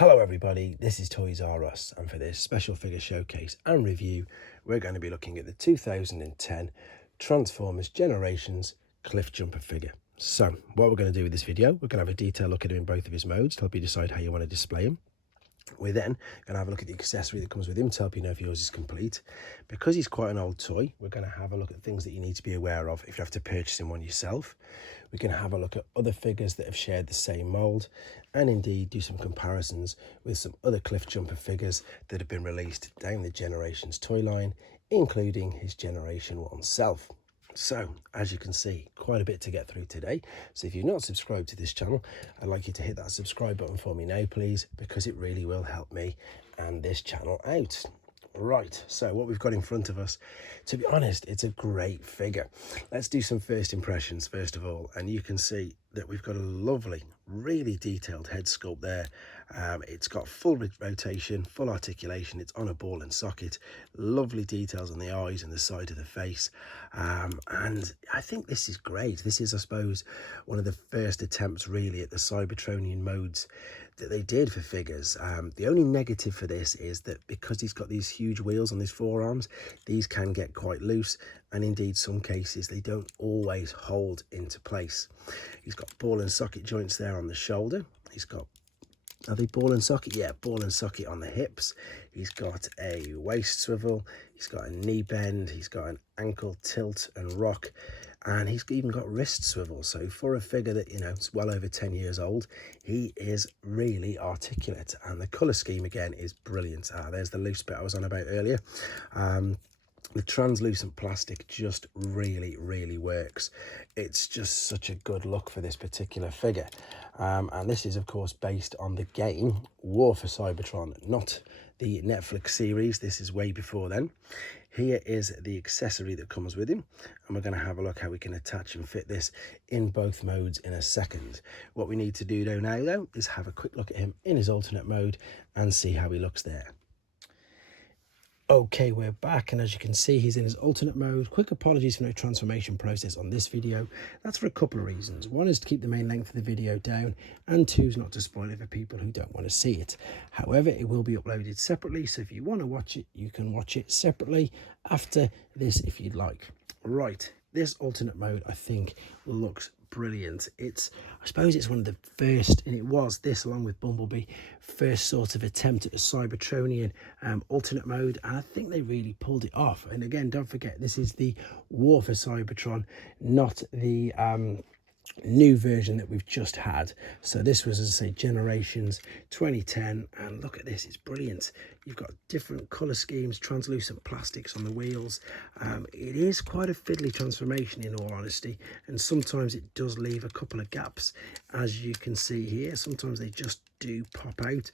Hello everybody, this is Toys R Us, and for this special figure showcase and review we're going to be looking at the 2010 Transformers Generations Cliffjumper figure. So what we're going to do with this video, we're going to have a detailed look at him in both of his modes to help you decide how you want to display him. We're then going to have a look at the accessory that comes with him to help you know if yours is complete. Because he's quite an old toy, we're going to have a look at things that you need to be aware of if you have to purchase him one yourself. We can have a look at other figures that have shared the same mould, and indeed do some comparisons with some other Cliffjumper figures that have been released down the Generations toy line, including his Generation 1 self. So, as you can see, quite a bit to get through today. So if you're not subscribed to this channel, I'd like you to hit that subscribe button for me now, please, because it really will help me and this channel out. Right, so what we've got in front of us, to be honest, it's a great figure. Let's do some first impressions first of all, and you can see that we've got a lovely, really detailed head sculpt there. It's got full rotation, full articulation, it's on a ball and socket, lovely details on the eyes and the side of the face, and I think this is great. This is, I suppose, one of the first attempts really at the Cybertronian modes that they did for figures. The only negative for this is that because he's got these huge wheels on his forearms, these can get quite loose, and indeed some cases they don't always hold into place. He's got ball and socket joints there on the shoulder. He's got, are they ball and socket? Yeah, ball and socket on the hips. He's got a waist swivel, he's got a knee bend, he's got an ankle tilt and rock, and he's even got wrist swivel. So for a figure that, you know, it's well over 10 years old, he is really articulate, and the colour scheme again is brilliant. There's the loose bit I was on about earlier. The translucent plastic just really works. It's just such a good look for this particular figure, and this is of course based on the game War for Cybertron, not the Netflix series. This is way before then. Here is the accessory that comes with him, and we're going to have a look how we can attach and fit this in both modes in a second. What we need to do now though is have a quick look at him in his alternate mode and see how he looks there. Okay, we're back, and as you can see, he's in his alternate mode. Quick apologies for no transformation process on this video. That's for a couple of reasons. One is to keep the main length of the video down, and two is not to spoil it for people who don't want to see it. However, it will be uploaded separately, so if you want to watch it, you can watch it separately after this if you'd like. Right, this alternate mode I think looks brilliant. I suppose it's one of the first, and it was this along with Bumble Bee, first sort of attempt at a Cybertronian alternate mode, and I think they really pulled it off. And again, don't forget, this is the War for Cybertron, not the new version that we've just had. So this was, as I say, Generations 2010, and look at this, it's brilliant. You've got different color schemes, translucent plastics on the wheels. It is quite a fiddly transformation in all honesty, and sometimes it does leave a couple of gaps, as you can see here. Sometimes they just do pop out,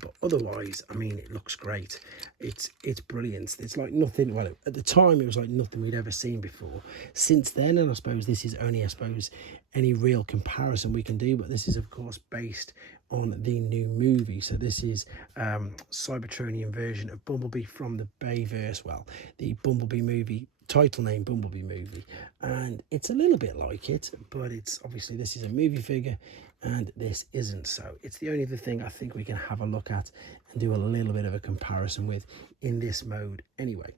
but otherwise, I mean, it looks great. It's brilliant. It's like nothing, well, at the time it was like nothing we'd ever seen before. Since then, and I suppose this is only, I suppose, any real comparison we can do, but this is of course based on the new movie. So this is Cybertronian version of Bumblebee from the Bayverse, well, the Bumblebee movie, title name Bumblebee movie, and it's a little bit like it, but it's obviously, this is a movie figure and this isn't. So it's the only other thing I think we can have a look at and do a little bit of a comparison with in this mode. Anyway,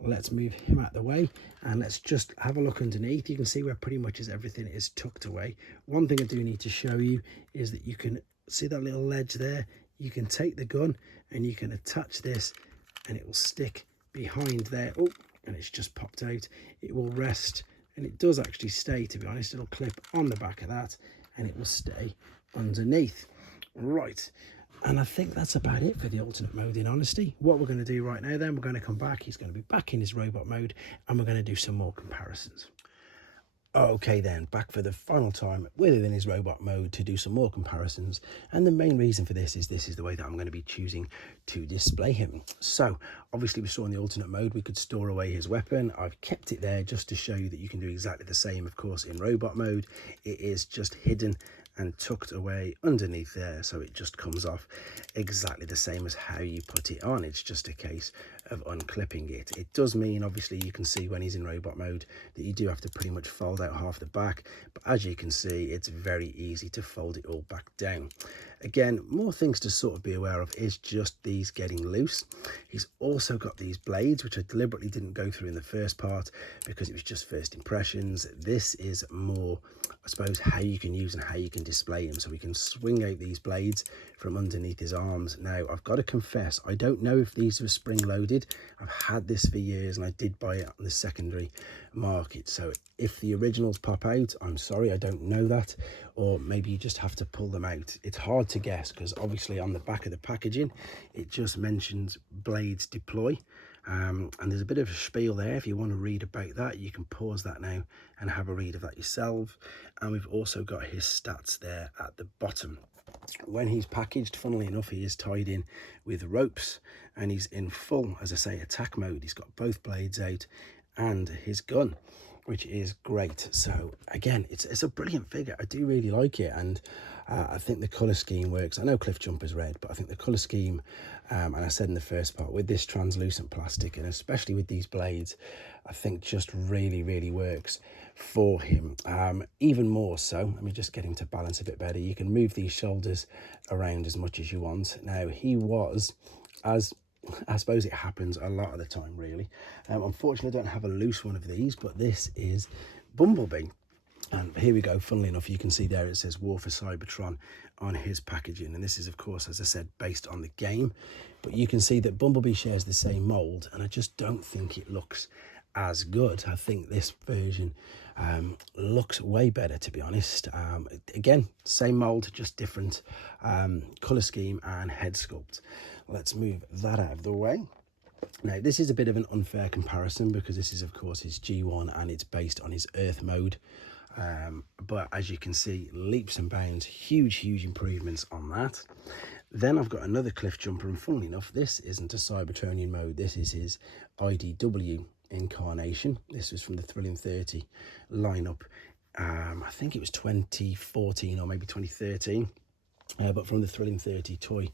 let's move him out of the way and let's just have a look underneath. You can see where pretty much everything is tucked away. One thing I do need to show you is that you can see that little ledge there. You can take the gun and you can attach this and it will stick behind there. Oh, and it's just popped out. It will rest, and it does actually stay, to be honest. It'll clip on the back of that and it will stay underneath. Right, and I think that's about it for the alternate mode, in honesty. What we're going to do right now then, we're going to come back. He's going to be back in his robot mode, and we're going to do some more comparisons. Okay then, back for the final time within his robot mode to do some more comparisons, and the main reason for this is the way that I'm going to be choosing to display him. So obviously we saw in the alternate mode we could store away his weapon. I've kept it there just to show you that you can do exactly the same, of course, in robot mode. It is just hidden and tucked away underneath there, so it just comes off exactly the same as how you put it on. It's just a case of unclipping it. It does mean, obviously, you can see when he's in robot mode that you do have to pretty much fold out half the back, but as you can see, it's very easy to fold it all back down. Again, more things to sort of be aware of is just these getting loose. He's also got these blades, which I deliberately didn't go through in the first part because it was just first impressions. This is more, I suppose, how you can use and how you can display him. So we can swing out these blades from underneath his arms. Now, I've got to confess, I don't know if these were spring loaded. I've had this for years and I did buy it on the secondary market. So if the originals pop out, I'm sorry, I don't know that. Or maybe you just have to pull them out. It's hard to guess because obviously on the back of the packaging, it just mentions blades deploy. And there's a bit of a spiel there. If you want to read about that, you can pause that now and have a read of that yourself. And we've also got his stats there at the bottom. When he's packaged, funnily enough, he is tied in with ropes and he's in full, as I say, attack mode. He's got both blades out and his gun, which is great. So again, it's a brilliant figure. I do really like it, and I think the color scheme works. I know Cliffjumper's red, but I think the color scheme, and I said in the first part, with this translucent plastic and especially with these blades, I think just really works for him. Even more so, let me just get him to balance a bit better. You can move these shoulders around as much as you want. Now, he was, as I suppose it happens a lot of the time, really. Unfortunately, I don't have a loose one of these, but this is Bumble Bee. And here we go. Funnily enough, you can see there it says War for Cybertron on his packaging. And this is, of course, as I said, based on the game. But you can see that Bumble Bee shares the same mold, and I just don't think it looks as good. I think this version looks way better, to be honest. Again, same mold, just different color scheme and head sculpt. Let's move that out of the way. Now, this is a bit of an unfair comparison because this is, of course, his G1 and it's based on his Earth mode. But as you can see, leaps and bounds, huge improvements on that. Then I've got another Cliffjumper, and funnily enough, this isn't a Cybertronian mode. This is his IDW incarnation. This was from the Thrilling 30 lineup. I think it was 2014 or maybe 2013, but from the Thrilling 30 toy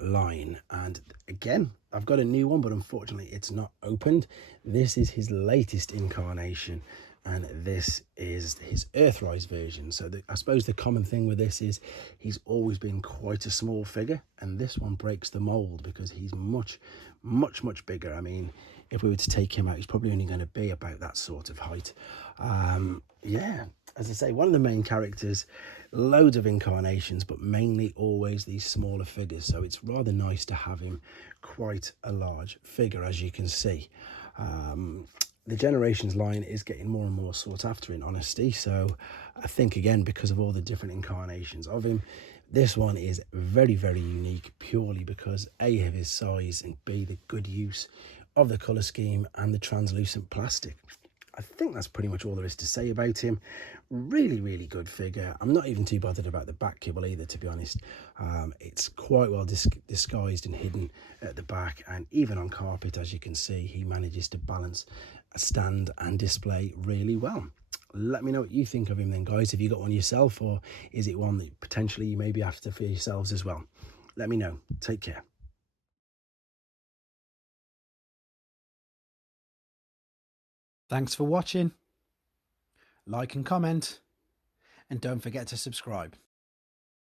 line. And again, I've got a new one, but unfortunately it's not opened. This is his latest incarnation, and this is his Earthrise version. So I suppose the common thing with this is he's always been quite a small figure, and this one breaks the mold because he's much bigger. I mean, if we were to take him out, he's probably only going to be about that sort of height. Yeah, as I say, one of the main characters, loads of incarnations, but mainly always these smaller figures. So it's rather nice to have him quite a large figure, as you can see. The Generations line is getting more and more sought after, in honesty. So I think, again, because of all the different incarnations of him, this one is very unique, purely because A, of his size, and B, the good use of the colour scheme and the translucent plastic. I think that's pretty much all there is to say about him. Really good figure. I'm not even too bothered about the back kibble either, to be honest. It's quite well disguised and hidden at the back, and even on carpet, as you can see, he manages to balance a stand and display really well. Let me know what you think of him then, guys. Have you got one yourself, or is it one that potentially you may be after for yourselves as well? Let me know. Take care. Thanks for watching. Like and comment, and don't forget to subscribe.